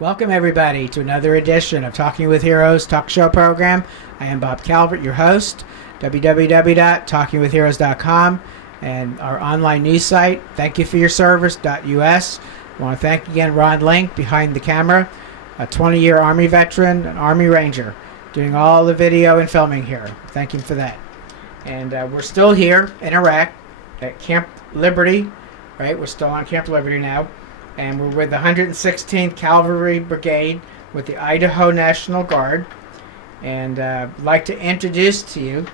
Welcome everybody to another edition of Talking with Heroes talk show program. I am Bob Calvert, your host, www.talkingwithheroes.com, and our online news site, thankyouforyourservice.us. I want to thank again Ron Link behind the camera, a 20-year Army veteran, an Army Ranger, doing all the video and filming here. Thank him for that. And we're still here in Iraq at Camp Liberty, right? We're still on Camp Liberty now. And we're with the 116th Cavalry Brigade with the Idaho National Guard. And I'd like to introduce to you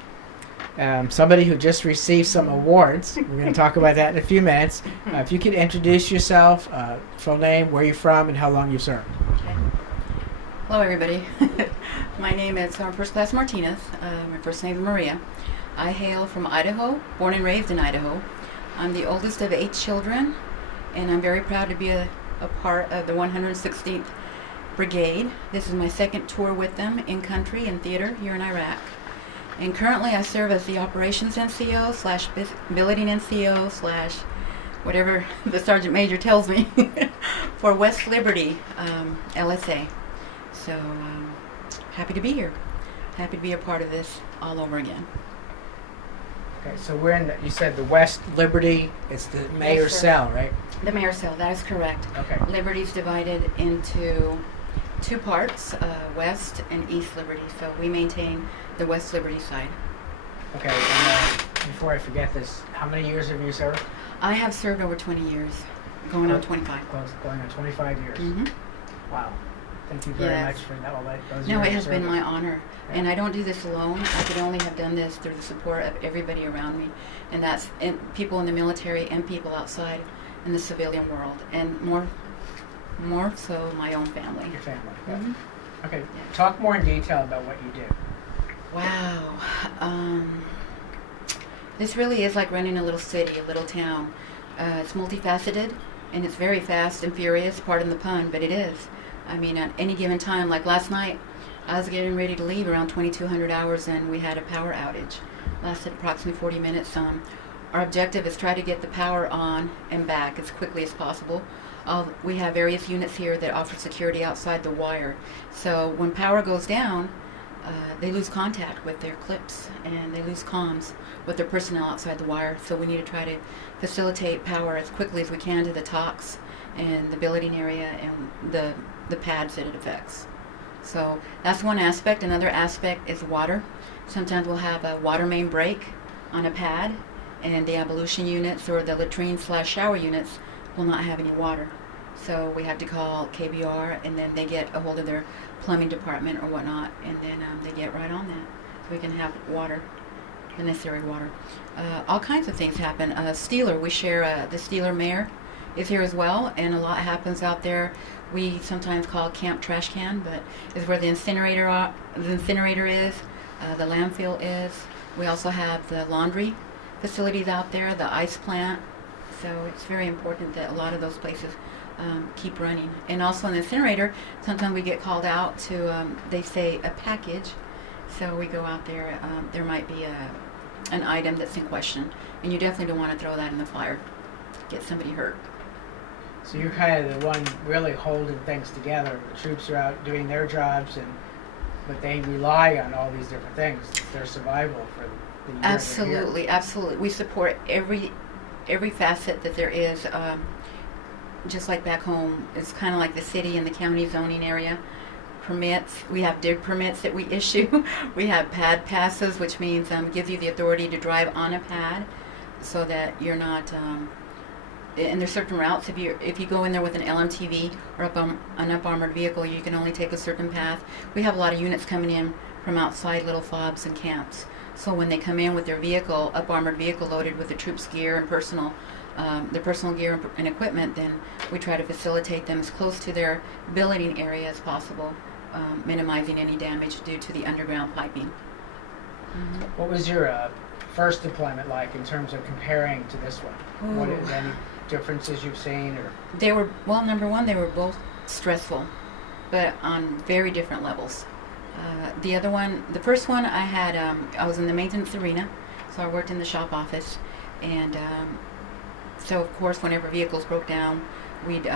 somebody who just received some awards. We're going to talk about that in a few minutes. If you could introduce yourself, full name, where you're from, and how long you've served. Okay. Hello, everybody. My name is First Class Martinez. My first name is Maria. I hail from Idaho, born and raised in Idaho. I'm the oldest of 8 children. And I'm very proud to be a part of the 116th Brigade. This is my second tour with them in country and theater here in Iraq. And currently I serve as the Operations NCO slash Billeting NCO slash whatever the Sergeant Major tells me for West Liberty LSA. So happy to be here. Happy to be a part of this all over again. Okay, so we're in, you said the West Liberty, it's the mayor's cell, right? The mayor's cell, that is correct. Okay. Liberty's divided into 2 parts, West and East Liberty. So we maintain the West Liberty side. Okay, and before I forget this, how many years have you served? I have served over 20 years, going on 25. Going on 25 years. Mm-hmm. Wow. Thank you very much for that, all that, those years. No, it has been service. my honor. Yeah. And I don't do this alone. I could only have done this through the support of everybody around me. And that's people in the military and people outside in the civilian world. And more so my own family. Your family, yeah. Mm-hmm. Okay, Yeah. talk more in detail about what you do. Wow. This really is like running a little city, a little town. It's multifaceted, and it's very fast and furious, pardon the pun, but it is. I mean, at any given time, like last night, I was getting ready to leave around 2200 hours, and we had a power outage. Lasted approximately 40 minutes. Our objective is try to get the power on and back as quickly as possible. We have various units here that offer security outside the wire. So when power goes down, they lose contact with their clips, and they lose comms with their personnel outside the wire. So we need to try to facilitate power as quickly as we can to the TOCs and the billeting area and the pads that it affects. So that's one aspect. Another aspect is water. Sometimes we'll have a water main break on a pad, and the ablution units or the latrine/shower units will not have any water. So we have to call KBR, and then they get a hold of their plumbing department or whatnot, and then they get right on that. So we can have water, the necessary water. All kinds of things happen. Steeler, we share, the Steeler mayor is here as well, and a lot happens out there. We sometimes call Camp Trash Can, but is where the incinerator is, the landfill is. We also have the laundry facilities out there, the ice plant. So it's very important that a lot of those places keep running. And also in the incinerator, sometimes we get called out to, they say, a package. So we go out there. There might be an item that's in question, and you definitely don't want to throw that in the fire, get somebody hurt. So you're kind of the one really holding things together. The troops are out doing their jobs, but they rely on all these different things. It's their survival for the year. Absolutely, absolutely. We support every facet that there is. Just like back home, it's kind of like the city and the county zoning area. Permits, we have dig permits that we issue. We have pad passes, which means gives you the authority to drive on a pad, so that you're not. And there's certain routes. If you go in there with an LMTV or an up armored vehicle, you can only take a certain path. We have a lot of units coming in from outside little FOBs and camps. So when they come in with their vehicle, up armored vehicle loaded with the troops' gear and their personal gear and equipment, then we try to facilitate them as close to their billeting area as possible, minimizing any damage due to the underground piping. Mm-hmm. What was your first deployment like in terms of comparing to this one? Ooh. What is any differences you've seen? Or They were, well, number one, they were both stressful, but on very different levels. The other one, the first one I had, I was in the maintenance arena, so I worked in the shop office, and so of course whenever vehicles broke down, we'd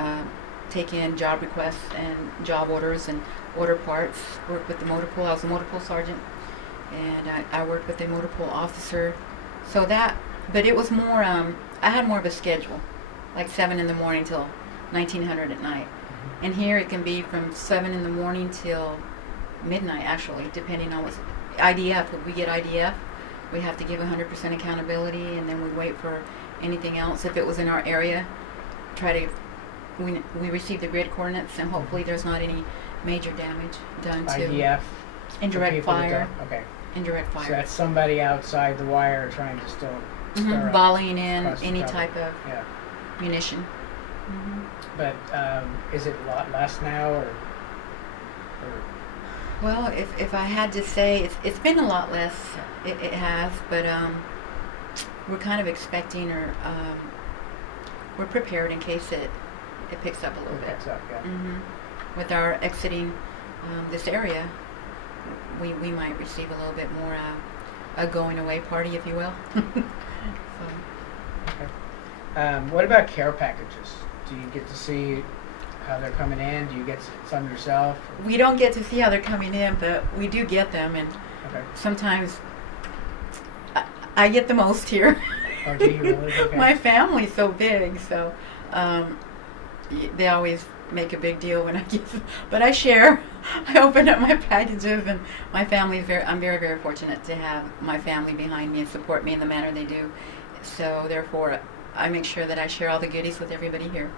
take in job requests and job orders and order parts, work with the motor pool. I was a motor pool sergeant, and I worked with the motor pool officer. So that, but it was more, I had more of a schedule, like 7 in the morning till 1900 at night. And here it can be from 7 in the morning till midnight, actually, depending on what's IDF. If we get IDF, we have to give 100% accountability, and then we wait for anything else. If it was in our area, we receive the grid coordinates, and hopefully there's not any major damage done to IDF. indirect fire. Okay. Indirect So fire. that's somebody outside the wire trying to still stir up Volleying in across the any cover. type of Yeah. munition. But is it a lot less now, or Well, if I had to say, it's been a lot less. It has, but we're kind of expecting, or we're prepared in case it picks up a little bit. picks up? Yeah. With our exiting this area, we might receive a little bit more a going away party, if you will. So. Okay. What about care packages? Do you get to see how they're coming in? Do you get some yourself? We don't get to see how they're coming in, but we do get them, and Okay. sometimes I get the most here. Oh, do you really? Okay. My family's so big, so they always make a big deal when I give, but I share. I open up my packages, and my family I'm very, very fortunate to have my family behind me and support me in the manner they do. So therefore, I make sure that I share all the goodies with everybody here.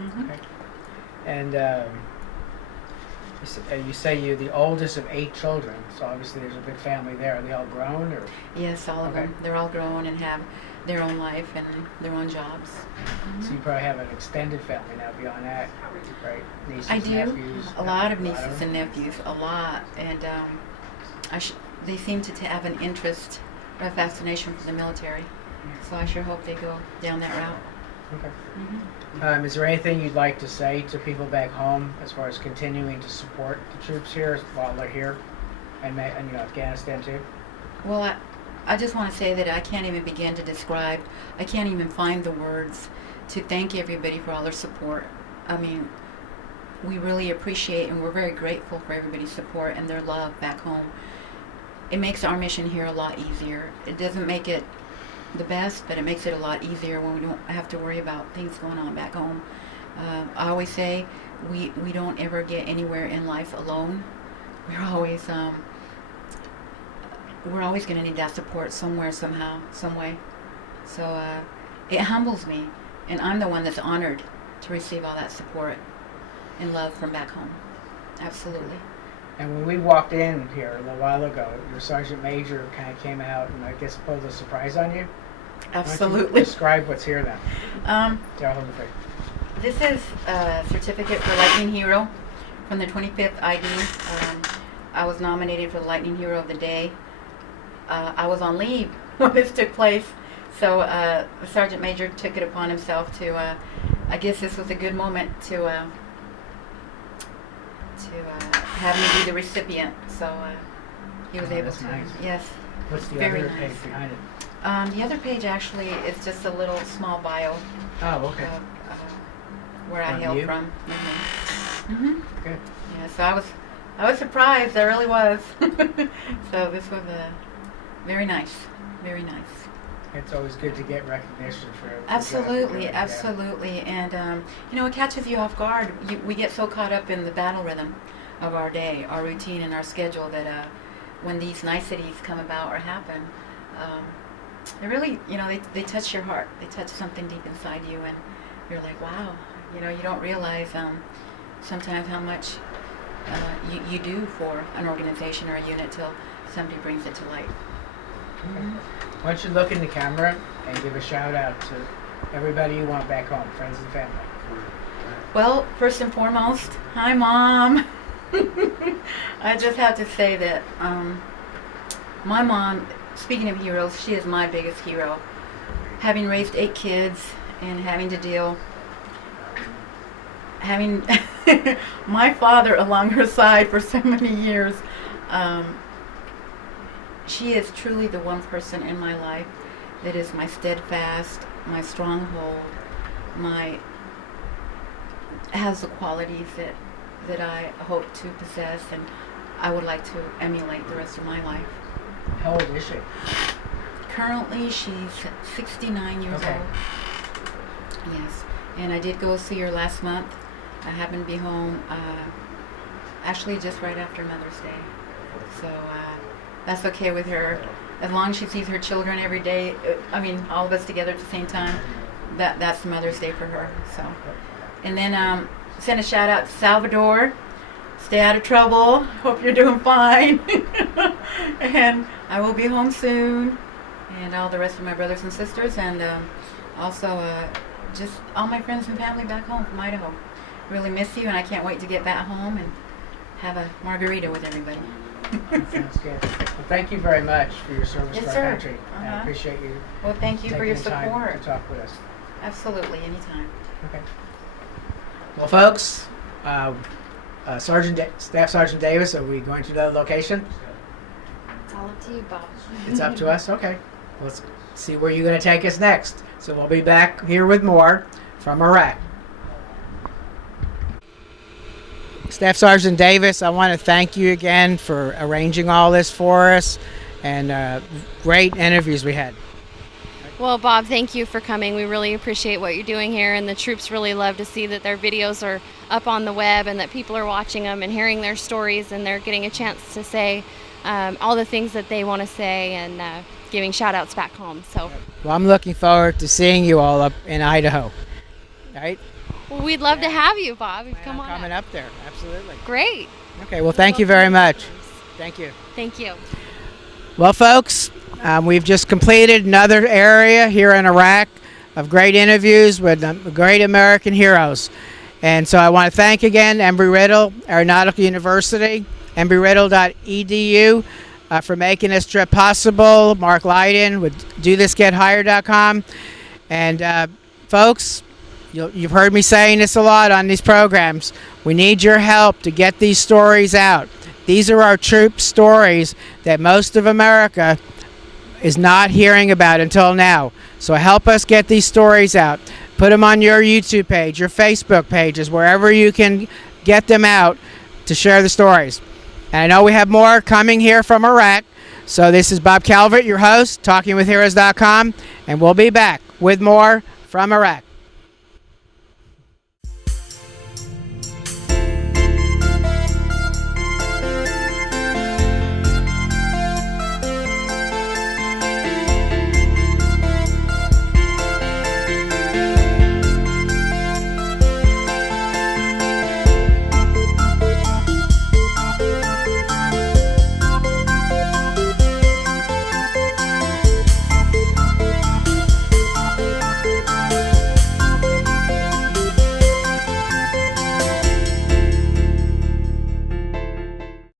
Okay. And you say you're the oldest of 8 children, so obviously there's a big family there. Are they all grown, or? Yes, all of Okay. them. They're all grown and have their own life and their own jobs. So you probably have an extended family now beyond that, right? Nieces, I do. nephews. A lot of them? nieces and nephews, a lot. And they seem to have an interest or a fascination for the military. So I sure hope they go down that route. Okay. Is there anything you'd like to say to people back home as far as continuing to support the troops here while they're here, and Afghanistan too? Well, I just want to say that I can't even begin to describe, I can't even find the words to thank everybody for all their support. I mean, we really appreciate and we're very grateful for everybody's support and their love back home. It makes our mission here a lot easier. It doesn't make it the best, but it makes it a lot easier when we don't have to worry about things going on back home. I always say we don't ever get anywhere in life alone. We're always going to need that support somewhere, somehow, some way. So it humbles me, and I'm the one that's honored to receive all that support and love from back home. Absolutely. And when we walked in here a little while ago, your sergeant major kind of came out and I guess pulled a surprise on you. Why don't you Absolutely. describe what's here then. Yeah, hold it. This is a certificate for Lightning Hero from the 25th ID. I was nominated for the Lightning Hero of the Day. I was on leave when this took place, so the Sergeant Major took it upon himself to, I guess this was a good moment to have me be the recipient, so he was able that's to. nice. Yes. What's the Very other nice. page behind it? The other page actually is just a little small bio Oh, okay. of where I From hailed you? from. Good. Yeah, so I was surprised. I really was. So this was very nice, very nice. It's always good to get recognition for Absolutely, yeah. absolutely, and it catches you off guard. We get so caught up in the battle rhythm of our day, our routine, and our schedule that when these niceties come about or happen, they really, they touch your heart. They touch something deep inside you, and you're like, wow. You don't realize sometimes how much you do for an organization or a unit till somebody brings it to light. Okay. Why don't you look in the camera and give a shout out to everybody you want back home, friends and family. Well, first and foremost, hi Mom. I just have to say that my mom, speaking of heroes, she is my biggest hero. Having raised 8 kids and having my father along her side for so many years, she is truly the one person in my life that is my steadfast, my stronghold, has the qualities that I hope to possess, and I would like to emulate the rest of my life. How old is she? Currently, she's 69 years Okay. old. Yes, and I did go see her last month. I happened to be home, actually just right after Mother's Day. So that's okay with her. As long as she sees her children every day, I mean, all of us together at the same time, that's Mother's Day for her. So, and then send a shout out to Salvador. Stay out of trouble. Hope you're doing fine. And I will be home soon. And all the rest of my brothers and sisters, and also just all my friends and family back home from Idaho. Really miss you, and I can't wait to get back home and have a margarita with everybody. Sounds good. Well, thank you very much for your service Yes, to our sir. country. I appreciate you. Well, thank you for taking your the time support. to talk with us. Absolutely, anytime. Okay. Well, folks, Staff Sergeant Davis, are we going to the location? It's all up to you, Bob. It's up to us? Okay. Let's see where you're going to take us next. So we'll be back here with more from Iraq. Staff Sergeant Davis, I want to thank you again for arranging all this for us, and great interviews we had. Well, Bob, thank you for coming. We really appreciate what you're doing here, and the troops really love to see that their videos are up on the web and that people are watching them and hearing their stories, and they're getting a chance to say all the things that they want to say, and giving shout outs back home. So, well, I'm looking forward to seeing you all up in Idaho. Right? well, we'd love to have you, Bob. Come on coming up. up there. Absolutely. Great. Okay, well, thank you very much. Thank you. Thank you. Well, folks, we've just completed another area here in Iraq of great interviews with great American heroes. And so I want to thank again Embry-Riddle Aeronautical University, embryriddle.edu, for making this trip possible. Mark Leiden with DoThisGetHired.com. And folks, you've heard me saying this a lot on these programs. We need your help to get these stories out. These are our troop stories that most of America is not hearing about until now. So help us get these stories out. Put them on your YouTube page, your Facebook pages, wherever you can get them out to share the stories. And I know we have more coming here from Iraq. So this is Bob Calvert, your host, TalkingWithHeroes.com, and we'll be back with more from Iraq.